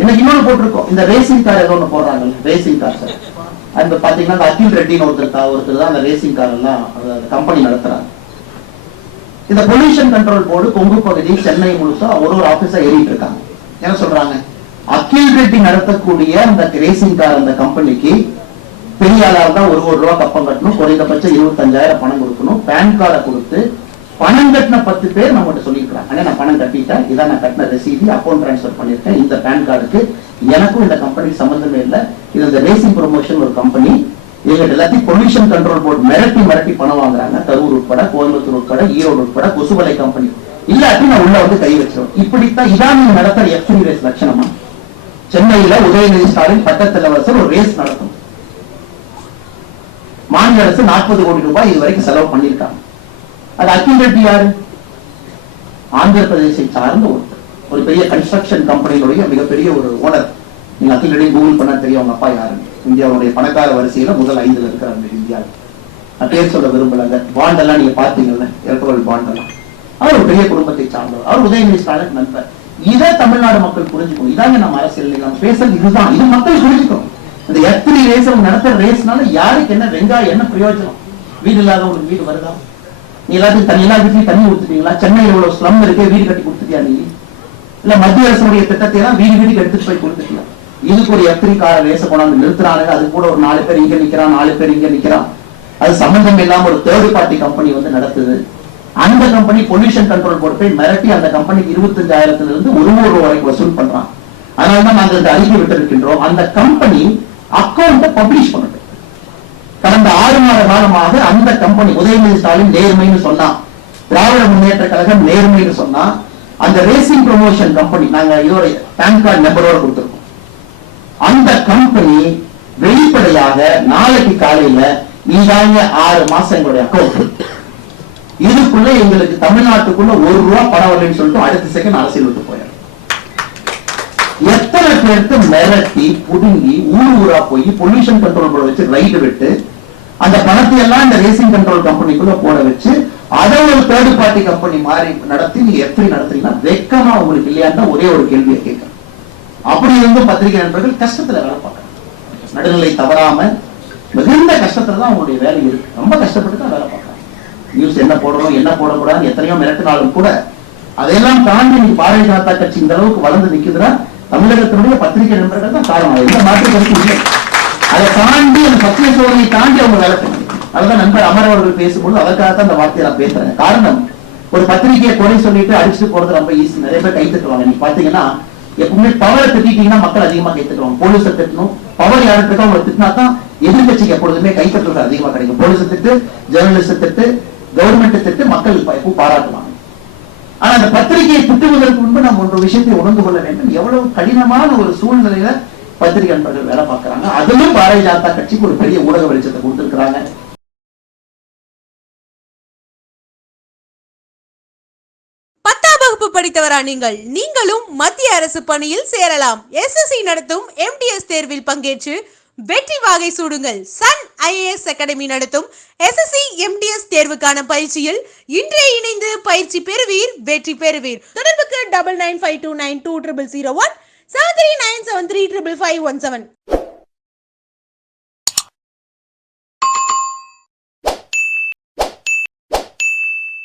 இன்னைக்கு இன்னொன்று போட்டிருக்கோம், இந்த ரேசிங் கார் ஏதோ ஒன்று போடுறாங்க, ரேசிங் கார் சார். அந்த பாத்தீங்கன்னா அந்த அகில் ரெட்டின்னு ஒருத்தர் தான் அந்த ரேசிங் கார் எல்லாம் கம்பெனி நடத்துறாங்க. இந்த பொல்யூஷன் கண்ட்ரோல் போர்டு கொங்கு பகுதி சென்னை முழுசா ஒரு ஆபீஸா ஏறிட்டு இருக்காங்க. என்ன சொல்றாங்க, அகில் ரெட்டி நடத்தக்கூடிய அந்த ரேசிங் கார் அந்த கம்பெனிக்கு பெரிய ஆளாக தான் 1 கோடி ரூபாய் கப்பம் கட்டணும், குறைந்தபட்சம் 25,000 பணம் கொடுக்கணும். பேன் கார்டை கொடுத்து பணம் கட்டின 10 பேர் நம்மகிட்ட சொல்லியிருக்கிறாங்க, ஆனா நான் பணம் கட்டிட்டேன், இதான் நான் கட்டின ரெசீதி, அக்கௌண்ட் டிரான்ஸ்பர் பண்ணிருக்கேன், இந்த பேன் கார்டுக்கு எனக்கும் இந்த கம்பெனிக்கு சம்பந்தமே இல்லை, இது இந்த ரேசிங் ப்ரொமோஷன் ஒரு கம்பெனி, எங்கிட்ட எல்லாத்தையும் பொல்யூஷன் கண்ட்ரோல் போர்டு மிரட்டி பணம் வாங்குறாங்க. கரூர் உட்பட, கோயம்புத்தூர் உட்பட, ஈரோடு உட்பட, கொசுவலை கம்பெனி இல்லாட்டி நான் உள்ள வந்து கை வச்சிடும். இப்படித்தான் இதான் நீங்க நடத்துற F3 ரேஸ் லட்சணமா? சென்னையில உதயநிதி ஸ்டாலின் பட்டத்தலைவர் ஒரு ரேஸ் நடத்தும். மாநில அரசு 40 கோடி ரூபாய் இதுவரைக்கும் செலவு பண்ணியிருக்காங்க. அது அகில் ரெட்டி யாரு? ஆந்திர பிரதேசை சார்ந்த ஒரு பெரிய கன்ஸ்ட்ரக்ஷன் கம்பெனியுடைய மிகப்பெரிய ஒரு ஓனர். நீங்க அகில் ரெட்டி கூகுள் பண்ணா தெரியும் அவங்க அப்பா யாரு. இந்தியாவுடைய பணக்கார வரிசையில முதல் 5ல் இருக்கிறாங்க இந்தியாவில். நான் பேர் சொல்ல விரும்பல. பாண்ட் எல்லாம் நீங்க பாத்தீங்கல்ல, எலக்ட்ரல் பாண்ட் எல்லாம், அவர் ஒரு பெரிய குடும்பத்தை சார்ந்தவர். அவர் உதயநிதி ஸ்டாலின் நண்பர். இதை தமிழ்நாடு மக்கள் புரிஞ்சுக்கணும். இதாங்க நம்ம அரசியல் நம்ம பேசுறது இதுதான். இது மக்கள் புரிஞ்சுக்கணும். இந்த F3 ரேஸ் நடத்துற ரேஸ்னால யாருக்கு என்ன வெங்காயம் என்ன பிரயோஜனம்? வீடு இல்லாதவங்களுக்கு வீடு வருதா? நீ எல்லாத்தையும் எல்லா வீட்லயும் தண்ணி கொடுத்துட்டீங்களா? சென்னையில் இவ்வளவு ஸ்லம் இருக்கு, வீடு கட்டி கொடுத்துட்டியா? நீ இல்ல மத்திய அரசுடைய திட்டத்தை எல்லாம் வீட்டுக்கு எடுத்துட்டு போய் கொடுத்துட்டியா? இதுக்கு ஒரு F3 கார ரேச கொண்டாந்து நிறுத்துறாங்க. அது கூட ஒரு 4 பேர் இங்க நிக்கிறான், 4 பேர் இங்க நிக்கிறான். அது சம்பந்தம் இல்லாம ஒரு தேர்ட் பார்ட்டி கம்பெனி வந்து நடத்துது. அந்த கம்பெனி பொல்யூஷன் கண்ட்ரோல் போர்டு போய் மிரட்டி அந்த கம்பெனிக்கு 25,000 இருந்து 1 கோடி ரூபாய் வரைக்கும் வசூல் பண்றான். அதனாலதான் நாங்கள் இந்த அறிக்கை விட்டிருக்கின்றோம். அந்த கம்பெனி அக்கௌண்ட பப்ளிஷ் பண்ணட்டும். கடந்த 6 மாத காலமாக அந்த கம்பெனி உதயநிதி ஸ்டாலின் நேர்மைன்னு சொன்னா, திராவிட முன்னேற்ற கழகம் நேர்மைன்னு சொன்னா, அந்த ரேசிங் ப்ரொமோஷன் கம்பெனி நாங்க இதோட பேன் கார்டு நம்பரோட கொடுத்திருக்கோம். அந்த கம்பெனி வெளிப்படையாக நாளைக்கு காலையில நீங்க 6 மாசம் எங்களுடைய அக்கௌண்ட் இதுக்குள்ள எங்களுக்கு தமிழ்நாட்டுக்குள்ள 1 ரூபாய் பணம் வரலன்னு சொல்லிட்டு அடுத்த செகண்ட் அரசியல் விட்டு போயிடும். எத்தனை பேருக்கு மிரட்டி புடுங்கி ஊரா போய் பொல்யூஷன் கண்ட்ரோல் போர்டு வச்சு ரைடு விட்டு அந்த பணத்தை எல்லாம் இந்த ரேசிங் கண்ட்ரோல் கம்பெனிக்குள்ள போட வச்சு அதை ஒரு தேர்ட் பார்ட்டி கம்பெனி மாதிரி நடத்தி நீங்க F3 நடத்துறீங்கன்னா வெக்கமா உங்களுக்கு இல்லையான்னு ஒரே ஒரு கேள்வியை கேட்க. அப்படி இருந்து பத்திரிகை நண்பர்கள் கஷ்டத்துல வேலை பார்க்கறாங்க. நடுநிலை தவறாம மிகுந்த கஷ்டத்துல தான் அவங்களுடைய வேலை இருக்கு. ரொம்ப கஷ்டப்பட்டு தான் வேலை பார்க்கறாங்க. நியூஸ் என்ன போடணும் என்ன போடக்கூடாது எத்தனையோ மிரட்டினாலும் கூட அதையெல்லாம் தாண்டி நீ பாரதிய ஜனதா கட்சி இந்த அளவுக்கு வளர்ந்து நிக்குதுன்னா தமிழகத்தினுடைய பத்திரிகை நண்பர்கள் தான் காரணம். எந்த மாற்று கருத்து இல்லை. அதை தாண்டி அந்த சத்திய சோதனையை தாண்டி அவங்க வேலை பண்ணணும். அதுதான் நண்பர் அமர் அவர்கள் பேசும்போது அதற்காகத்தான் அந்த வார்த்தையை நான் பேசுறேன். காரணம், ஒரு பத்திரிகையை குறை சொல்லிட்டு அடிச்சுட்டு போறது ரொம்ப ஈஸி. நிறைய பேர் கை தட்டுவாங்க. நீங்க பாத்தீங்கன்னா எப்பவுமே பவரை திட்டீங்கன்னா மக்கள் அதிகமா கை தட்டுவாங்க. போலீஸை திட்டணும், பவர் யாருக்கு இருக்கோ அவங்க திட்டினா தான் எதிர்கட்சிக்கு எப்பொழுதுமே கை தட்டுறது அதிகமா கிடைக்கும். போலீஸை திட்டு, ஜெர்னலிஸ்ட் திட்டு, கவர்மெண்ட் திட்டு மக்கள் எப்பவும் பாராட்டுவாங்க. ஆனா அந்த பத்திரிகையை திட்டுவதற்கு முன்பு நம்ம ஒரு விஷயத்தை உணர்ந்து கொள்ள வேண்டும். எவ்வளவு கடினமான ஒரு சூழ்நிலையில பத்திரிகை நண்பர்கள் வேலை பார்க்கிறாங்க. அதிலும் பாரதிய ஜனதா கட்சிக்கு ஒரு பெரிய ஊடக வெளிச்சத்தை கொடுத்திருக்கிறாங்க. 10ஆம் வகுப்பு படித்தவரா நீங்களும் மத்திய அரசு பணியில் சேரலாம். SSC நடத்தும் MTS தேர்வில் பங்கேற்று வெற்றி வாகை சூடுங்கள். சன் IAS அகாடமி நடத்தும் SSC MTS தேர்வுக்கான பயிற்சியில் இன்றே இணைந்து பயிற்சி பெறுவீர், வெற்றி பெறுவீர். தொடர்புக்கு 9952920001 7397355517.